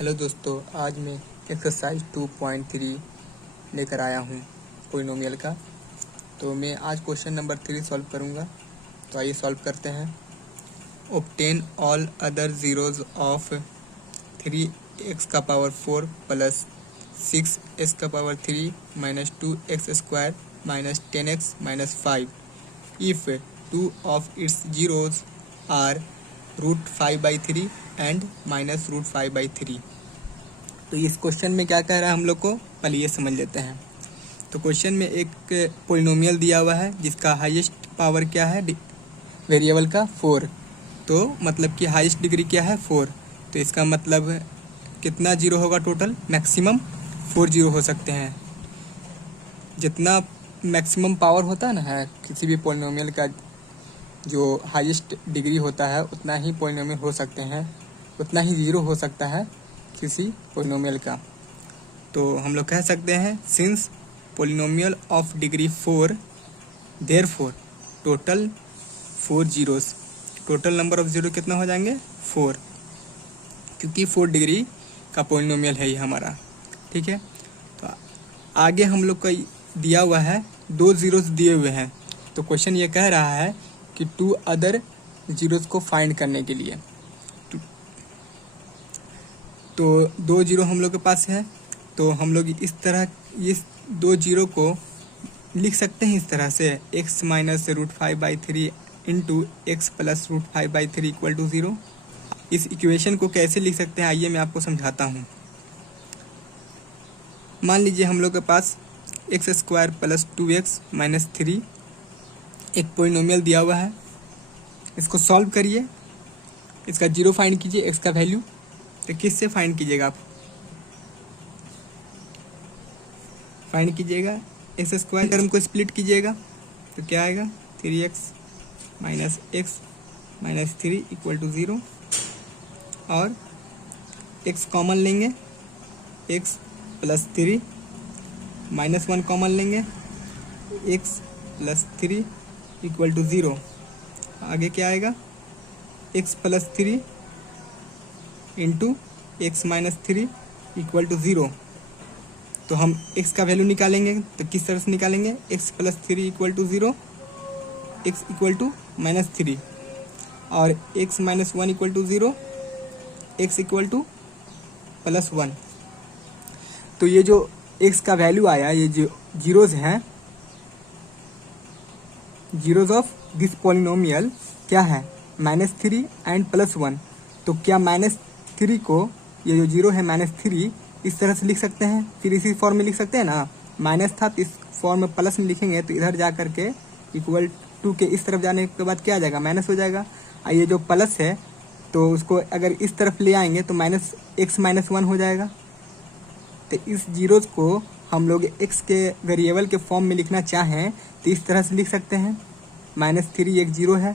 Hello दोस्तों, आज मैं एक्सरसाइज 2.3 लेकर आया हूँ पोलिनोमियल का। तो मैं आज क्वेश्चन नंबर 3 सॉल्व करूँगा। तो आइए सॉल्व करते हैं। Obtain all other zeroes of 3x का पावर 4 प्लस 6x का power 3 minus 2x square minus 10x minus 5 if 2 of its zeroes are √5/3 and minus √5/3। तो इस क्वेश्चन में क्या कह रहा है हम लोग को, पहले ये समझ लेते हैं। तो क्वेश्चन में एक पोलिनोमियल दिया हुआ है जिसका हाईएस्ट पावर क्या है वेरिएबल का 4। तो मतलब कि हाईएस्ट डिग्री क्या है 4। तो इसका मतलब कितना जीरो होगा टोटल, मैक्सिमम 4 जीरो हो सकते हैं। जितना मैक्सिमम पावर होता है ना किसी भी पोलिनोमियल का, जो हाईएस्ट डिग्री होता है उतना ही पोलिनोमियल हो सकते हैं, उतना ही ज़ीरो हो सकता है किसी पोलिनोमियल का। तो हम लोग कह सकते हैं since polynomial of degree 4 therefore total 4 zeros. Total number of zero कितना हो जाएंगे 4, क्योंकि 4 डिग्री का पोलिनोमियल है ये हमारा। ठीक है। तो आगे हम लोग का दिया हुआ है 2 जीरोस दिए हुए हैं। तो क्वेश्चन ये कह रहा है कि 2 अदर जीरोस को फाइंड करने के लिए। तो 2 जीरो हम लोग के पास है, तो हम लोग इस तरह इस 2 जीरो को लिख सकते हैं इस तरह से, x minus √5/3 into x plus √5/3 equal to 0। इस इक्वेशन को कैसे लिख सकते हैं आइए मैं आपको समझाता हूँ। मान लीजिए हम लोग के पास x square plus 2x minus 3 एक पोलिनोमियल दिया हुआ है। इसको सॉल्व करिए, इसका जीरो फाइंड कीजिए, x का वैल्यू। तो किससे फाइंड कीजिएगा आप, फाइंड कीजिएगा एक्स स्क्वायर टर्म को स्प्लिट कीजिएगा तो क्या आएगा 3x minus x minus 3 equal to 0। और x कॉमन लेंगे, x प्लस 3 माइनस 1 कॉमन लेंगे, x प्लस 3 इक्वल टू 0। आगे क्या आएगा x plus 3 into x minus 3 equal to 0। तो हम x का वैल्यू निकालेंगे तो किस तरह से निकालेंगे, x plus 3 equal to 0, x equal to minus 3 और x minus 1 equal to 0, x equal to plus 1। तो ये जो x का वैल्यू आया, ये जो जीरोज़ हैं, जीरोज़ ऑफ दिस पोलिनोमियल क्या है -3 एंड +1। तो क्या -3 को, ये जो जीरो है -3 इस तरह से लिख सकते हैं, फिर इसी फॉर्म में लिख सकते हैं ना। माइनस था तो इस फॉर्म में प्लस में लिखेंगे तो इधर जा करके इक्वल टू के इस तरफ जाने के बाद क्या आ जाएगा, माइनस हो जाएगा। और ये जो प्लस है तो उसको अगर इस तरफ ले आएंगे तो माइनस एक्स माइनस 1 हो जाएगा। तो इस जीरोज़ को हम लोग एक्स के वेरिएबल के फॉर्म में लिखना चाहें तो इस तरह से लिख सकते हैं। -3 एक जीरो है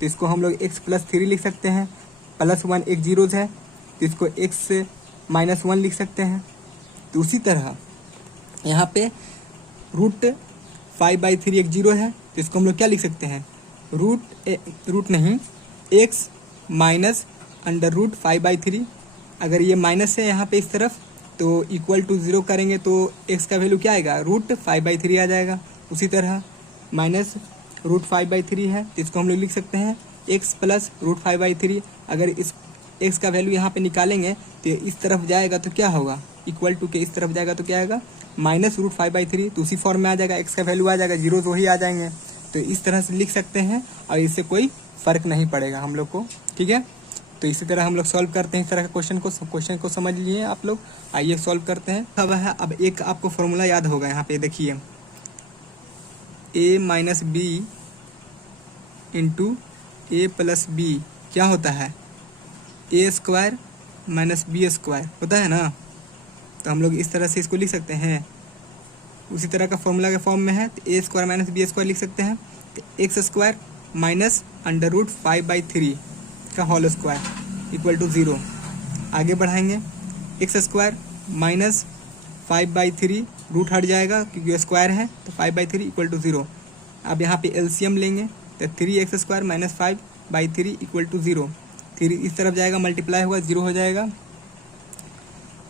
तो इसको हम लोग x प्लस 3 लिख सकते हैं, +1 एक जीरोज़ है तो इसको x माइनस 1 लिख सकते हैं। तो उसी तरह यहाँ पे √5/3 एक जीरो है तो इसको हम लोग क्या लिख सकते हैं, x माइनस √5/3। अगर ये माइनस है यहाँ पे इस तरफ तो इक्वल टू 0 करेंगे तो x का वैल्यू क्या आएगा, √5/3 आ जाएगा। उसी तरह माइनस √5/3 है तो इसको हम लोग लिख सकते हैं x प्लस √5/3। अगर इस x का वैल्यू यहाँ पे निकालेंगे तो इस तरफ जाएगा तो क्या होगा, इक्वल टू के इस तरफ जाएगा तो क्या आएगा -√5/3। तो उसी फॉर्म में आ जाएगा, x का वैल्यू आ जाएगा, जीरोज वही आ जाएंगे। तो इस तरह से लिख सकते हैं और इससे कोई फ़र्क नहीं पड़ेगा हम लोग को। ठीक है। तो इसी तरह हम लोग सॉल्व करते हैं इस तरह का क्वेश्चन को समझ लिए आप लोग। आइए सॉल्व करते हैं। अब है, अब एक आपको फॉर्मूला याद होगा, यहाँ पे देखिए a minus b into a plus b क्या होता है, a square minus b square होता है ना। तो हम लोग इस तरह से इसको लिख सकते हैं, उसी तरह का फॉर्मूला के फॉर्म में है। तो ए स्क्वायर माइनस बी स्क्वायर लिख सकते हैं। तो एक्स स्क्वायर माइनस √5/3 का होल स्क्वायर इक्वल टू 0। आगे बढ़ाएंगे, एक्स स्क्वायर माइनस 5/3 रूट हट जाएगा क्योंकि स्क्वायर है तो 5/3 इक्वल टू 0। अब यहाँ पे एलसीएम लेंगे तो 3x square minus 5/3 equal to 0। फिर इस तरफ जाएगा, मल्टीप्लाई होगा, 0 हो जाएगा।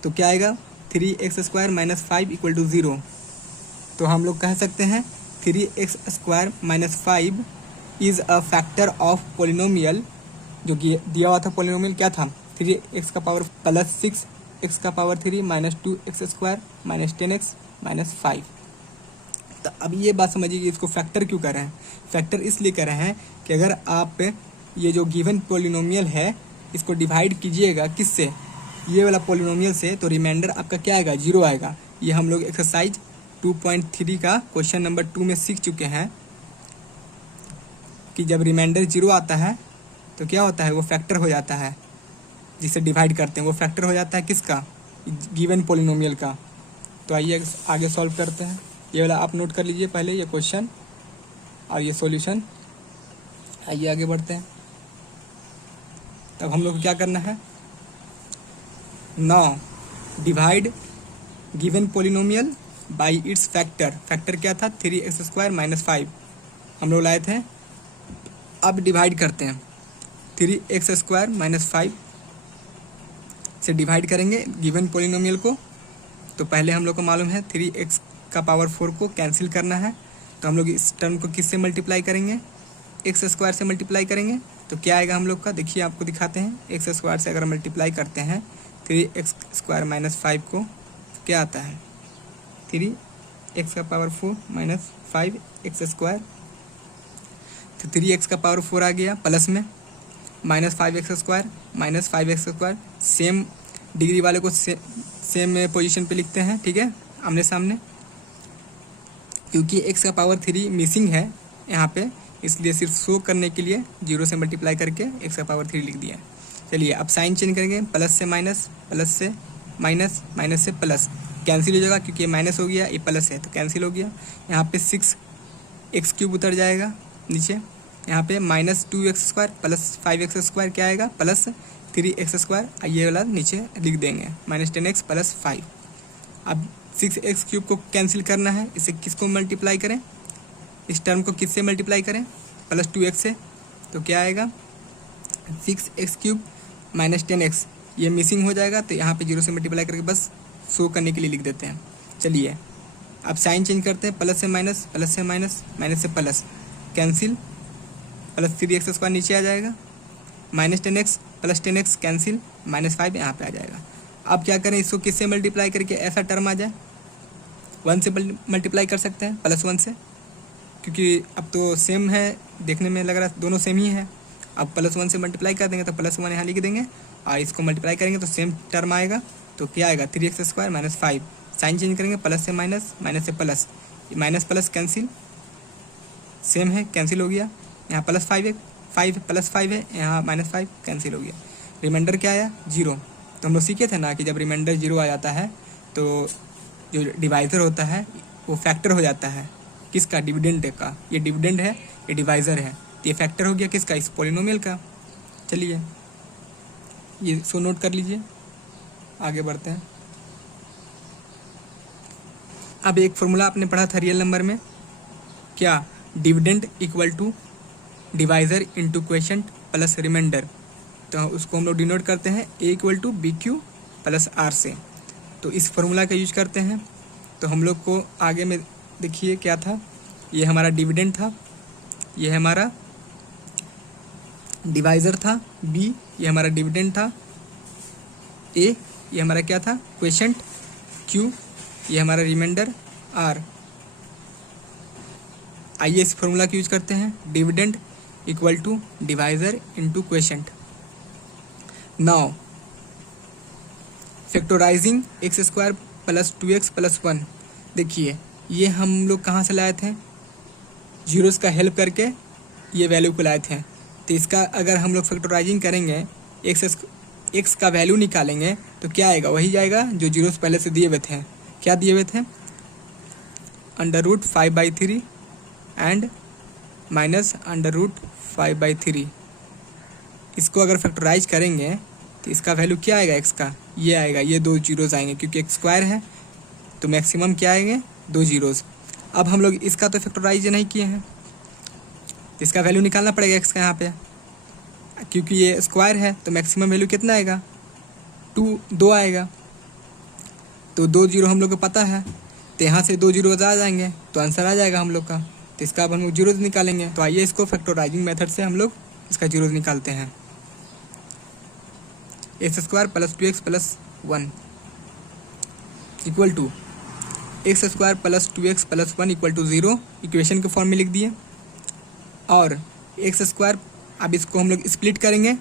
तो क्या आएगा 3x² माइनस 5 इक्वल टू 0। तो हम लोग कह सकते हैं 3x² minus 5 is a factor of polynomial, जो कि दिया हुआ था पोलिनोमियल क्या था 3x का पावर प्लस 6 x का power 3 minus 2x² minus 10x minus 5। तो अब ये बात समझिए कि इसको फैक्टर क्यों कर रहे हैं। फैक्टर इसलिए कर रहे हैं कि अगर आप ये जो गिवन पोलिनोमियल है इसको डिवाइड कीजिएगा किससे, ये वाला पोलिनोमियल से, तो रिमाइंडर आपका क्या आएगा 0 आएगा। ये हम लोग एक्सरसाइज 2.3 का क्वेश्चन नंबर 2 में सीख चुके हैं कि जब रिमाइंडर 0 आता है तो क्या होता है, वो फैक्टर हो जाता है, जिसे डिवाइड करते हैं वो फैक्टर हो जाता है किसका, गिवन पोलिनोमियल का। तो आइए आगे सॉल्व करते हैं। ये वाला आप नोट कर लीजिए पहले, ये क्वेश्चन और ये सॉल्यूशन। आइए आगे बढ़ते हैं। तब हम लोग को क्या करना है, now divide given polynomial by its factor. Factor क्या था 3x² माइनस 5 हम लोग लाए थे। अब डिवाइड करते हैं 3x² माइनस 5 से डिवाइड करेंगे गिवन पोलिनोमियल को। तो पहले हम लोग को मालूम है 3x का पावर 4 को कैंसिल करना है, तो हम लोग इस टर्म को किससे मल्टीप्लाई करेंगे, x² से मल्टीप्लाई करेंगे। तो क्या आएगा हम लोग का, देखिए आपको दिखाते हैं। x² से अगर मल्टीप्लाई करते हैं 3x² माइनस 5 को, तो क्या आता है 3x का पावर 4 माइनस 5x²। तो 3x का पावर 4 आ गया प्लस में, minus 5x² minus 5x²। Same degree वाले को सेम पोजीशन पे लिखते हैं, ठीक है, आमने सामने। क्योंकि x का पावर 3 मिसिंग है यहाँ पे, इसलिए सिर्फ शो करने के लिए 0 से मल्टीप्लाई करके x का पावर 3 लिख दिया। चलिए अब साइन चेंज करेंगे, प्लस से माइनस, प्लस से माइनस, माइनस से प्लस, कैंसिल हो जाएगा क्योंकि ये माइनस हो गया, ये प्लस है तो कैंसिल हो गया। यहाँ पे 6x³ उतर जाएगा नीचे, यहाँ पे माइनस 2x² प्लस 5x² क्या आएगा प्लस 3x²। ये वाला नीचे लिख देंगे माइनस 10x प्लस 5। अब 6x³ को कैंसिल करना है, इसे किसको मल्टीप्लाई करें, इस टर्म को किससे मल्टीप्लाई करें प्लस 2x से। तो क्या आएगा 6x³ माइनस 10x, ये मिसिंग हो जाएगा तो यहाँ पे 0 से मल्टीप्लाई करके बस शो करने के लिए लिख देते हैं। चलिए अब साइन चेंज करते हैं, प्लस से माइनस, प्लस से माइनस, माइनस से प्लस, कैंसिल, प्लस 3x² नीचे आ जाएगा, minus 10x plus 10x cancel, minus 5 यहाँ पे आ जाएगा। अब क्या करें, इसको किससे मल्टीप्लाई करके ऐसा टर्म आ जाए, 1 से मल्टीप्लाई कर सकते हैं प्लस 1 से, क्योंकि अब तो सेम है, देखने में लग रहा है दोनों सेम ही है। अब प्लस 1 से मल्टीप्लाई कर देंगे तो प्लस 1 यहाँ लिख देंगे और इसको मल्टीप्लाई करेंगे तो सेम टर्म आएगा। तो क्या आएगा 3x² माइनस 5, साइन चेंज करेंगे, प्लस से माइनस, माइनस से plus, minus plus cancel, same है कैंसिल हो गया। यहाँ प्लस 5 है, 5 प्लस 5 है, यहाँ माइनस 5 कैंसिल हो गया। रिमाइंडर क्या आया 0। तो हम लोग सीखे थे ना कि जब रिमाइंडर 0 आ जाता है तो जो डिवाइज़र होता है वो फैक्टर हो जाता है किसका, डिविडेंड का। ये डिविडेंड है, ये डिवाइज़र है, तो ये फैक्टर हो गया किसका, इस पोलिनोमियल का। चलिए ये सो नोट कर लीजिए, आगे बढ़ते हैं। अब एक फॉर्मूला आपने पढ़ा था रियल नंबर में, क्या, dividend equal to divisor into quotient plus remainder. तो उसको हम लोग डिनोट करते हैं A equal to BQ plus R से। तो इस फॉर्मूला का यूज करते हैं। तो हम लोग को आगे में देखिए क्या था, ये हमारा डिविडेंड था, ये हमारा डिवाइज़र था B, ये हमारा डिविडेंड था A, ये हमारा क्या था क्वेशंट Q, ये हमारा रिमाइंडर R। आइए इस फॉर्मूला का यूज करते हैं, dividend equal to divisor into quotient. Now factorising x² plus 2x plus 1। देखिए ये हम लोग कहाँ से लाए थे, जीरोस का हेल्प करके ये वैल्यू को लाए थे। तो इसका अगर हम लोग फैक्टराइजिंग करेंगे, x का वैल्यू निकालेंगे तो क्या आएगा, वही जाएगा जो जीरोस पहले से दिए हुए थे। क्या दिए हुए थे, √5/3 एंड माइनस √5/3। इसको अगर फैक्टराइज करेंगे तो इसका वैल्यू क्या आएगा x का, ये आएगा, ये 2 जीरोस आएंगे क्योंकि x² है तो मैक्सिमम क्या आएंगे 2 जीरोस। अब हम लोग इसका तो फैक्टराइज नहीं किए हैं, इसका वैल्यू निकालना पड़ेगा x का यहाँ पे, क्योंकि ये स्क्वायर है तो मैक्सिमम वैल्यू कितना आएगा 2 आएगा। तो 2 जीरो हम लोग को पता है, तो यहाँ से 2 जीरो आ जाएंगे तो आंसर आ जाएगा हम लोग का। तो इसका अब हम लोग जीरोज निकालेंगे। तो आइए इसको फैक्टराइजिंग मेथड से हम लोग इसका जीरोज निकालते हैं। X square plus 2x plus 1 equal to x square plus 2x plus 1 equal to 0 equation के फॉर्म में लिख दिए। और एक्स स्क्वायर अब इसको हम लोग स्प्लिट करेंगे,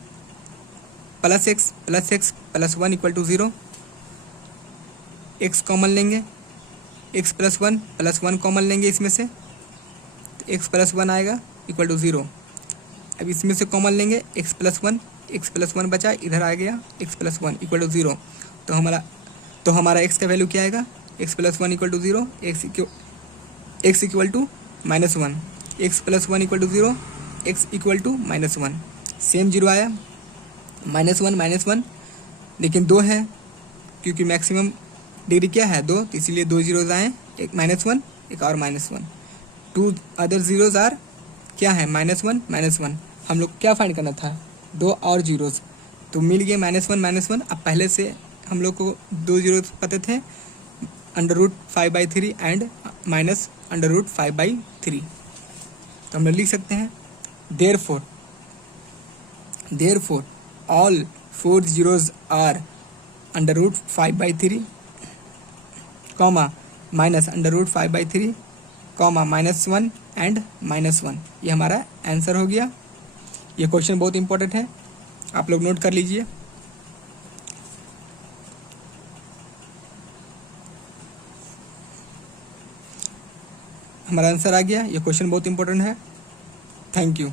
plus x plus 1 equal to 0, x common लेंगे, एक्स प्लस 1 कॉमन लेंगे इसमें से, तो एक्स प्लस 1 आएगा इक्वल टू 0। अब इसमें से कॉमन लेंगे एक्स प्लस 1 बचा, इधर आ गया एक्स प्लस 1 इक्वल टू 0। तो हमारा एक्स का वैल्यू क्या आएगा, x plus 1 equal to 0, x equal to -1, x plus 1 equal to 0, x equal to -1। Same zero आया, -1 लेकिन 2 है क्योंकि मैक्सिमम डिग्री क्या है 2, तो इसीलिए 2 जीरोज आए, एक -1 एक और -1। 2 अदर जीरोज आर क्या है -1 हम लोग क्या फाइंड करना था, 2 और जीरोज, तो मिल गए -1। अब पहले से हम लोग को 2 जीरो पता थे, √5/3 एंड -√5/3। तो हम लोग लिख सकते हैं therefore all 4 zeros are √5/3, -√5/3, -1 and -1। ये हमारा आंसर हो गया। ये क्वेश्चन बहुत इंपॉर्टेंट है, आप लोग नोट कर लीजिए। हमारा आंसर आ गया। ये क्वेश्चन बहुत इंपॉर्टेंट है। Thank you.